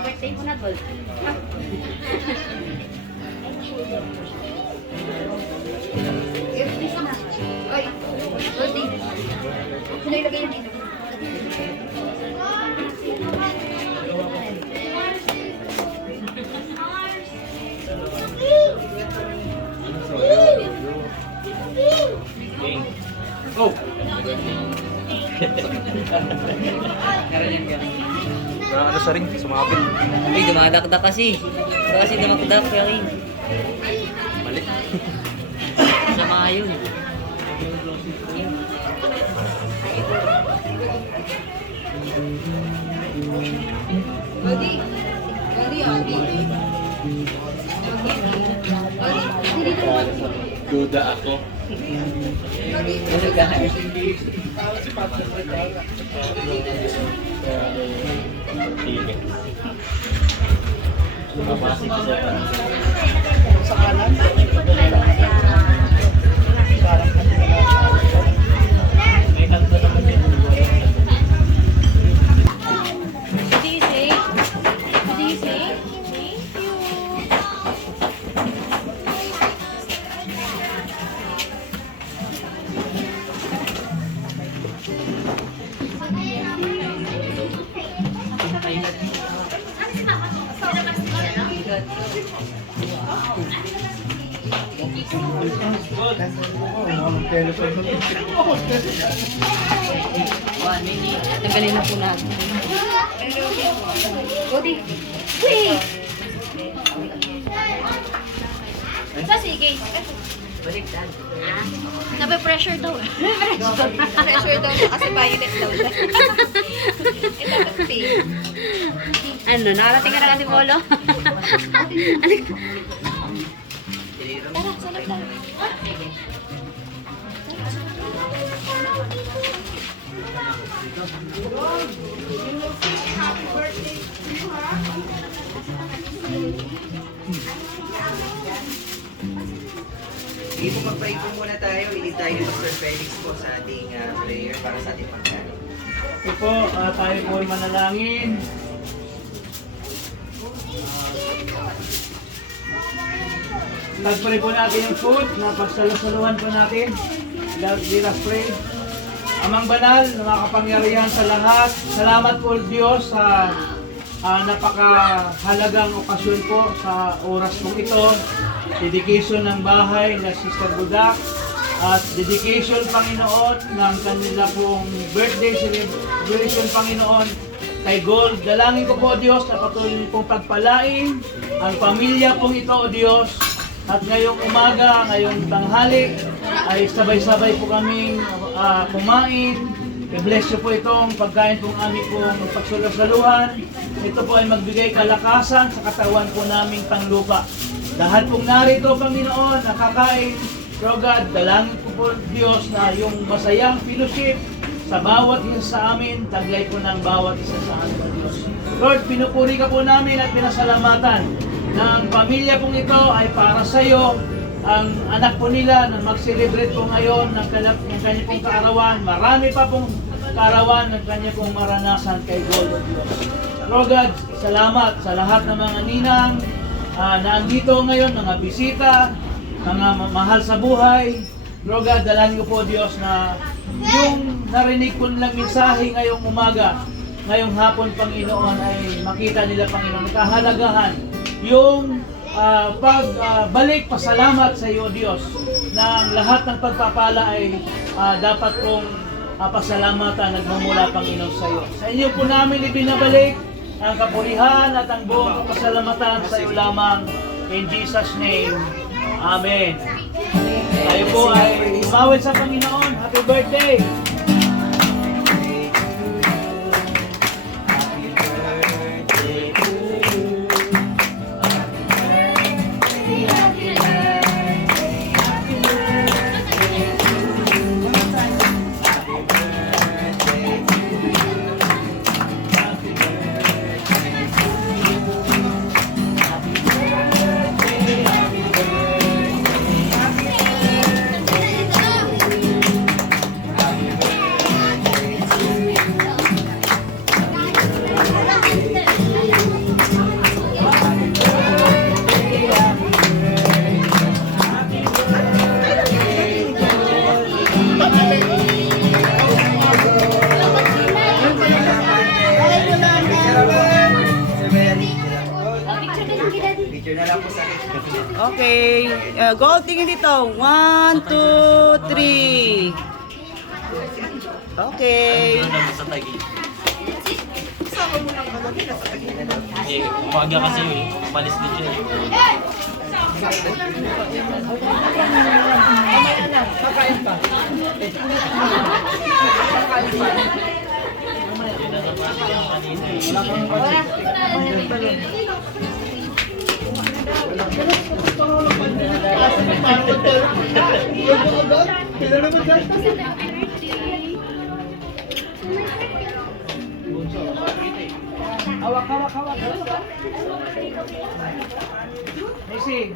birthday mo na, Gold. Isa na. Oy, Goldie. Sino ilagay yung dito? Oh! Ano sa ring? Sumapit. Uy, dumadakdak kasi. Ito kasi dumakdak kaya rin. Mali. Sama yun. Goldie. Goldie, Duda ako. Sige. Papasok ko sa kanan. May kanto naman din. What do you say? What do you say? Thank you. Tanggalin na po natin. Goldie. Wait! Sa sige. Baliktad. Nape-pressure daw. Pressure daw kasi violet daw. Ito kasi. Ano, nakarating ka na kasi Polo? Tara, salap na. Sige po, mag-pray po muna tayo. Ilid tayo ni Pastor Felix po sa ating prayer para sa ating pagkain. Ito po, tayo po ay manalangin. Nag-pray po natin yung food na pagsalusaluhan po natin. Let us pray. Amang banal, na makapangyarihan sa lahat. Salamat po Diyos sa napakahalagang okasyon po sa oras po ito. Dedication ng bahay na Sister Budak at dedication Panginoon ng kanila pong birthday celebration Panginoon kay Gold. Dalangin ko po Diyos na patuloy pong pagpalain ang pamilya pong ito o Diyos. At ngayong umaga, ngayong tanghali ay sabay-sabay po kaming kumain. I-bless nyo po itong pagkain pong aming pong pagsulusaluhan. Ito po ay magbigay kalakasan sa katawan po naming panglupa. Lahat pong narito, Panginoon, nakakain. So God, dalangin ko po Diyos na yung masayang fellowship sa bawat isa sa amin, taglay po ng bawat isa sa amin, Diyos. Lord, pinupuri ka po namin at pinasalamatan na ang pamilya pong ito ay para sa iyo. Ang anak po nila na mag-celebrate po ngayon ng kanyang pong kaarawan. Marami pa pong kaarawan ng kanyang pong maranasan kay Gold of Diyos. Lord God, salamat sa lahat ng mga ninang na andito ngayon, mga bisita, mga mahal sa buhay. Lord God, dalangin ko po Diyos na yung narinig ko nilang mensahe ngayong umaga, ngayong hapon, Panginoon, ay makita nila, Panginoon, kahalagahan yung pagbalik pasalamat sa iyo, Diyos, na ang lahat ng pagpapala ay dapat kong pasalamatan nagmumula, Panginoon, sa iyo. Sa inyo po namin ibinabalik ang kapulihan at ang buong pasalamatan sa iyo lamang. In Jesus' name, Amen. Tayo po ay umawit sa Panginoon. Happy birthday! wala po sa akin. Okay. Gold, tingin dito. 1, 2, 3. Okay. Doon naman sa tagi. Sama mo ng kagabi, nasa tagin na lang. Eh, umaga kasi yun. Umalis din siya. Hawak. Missing.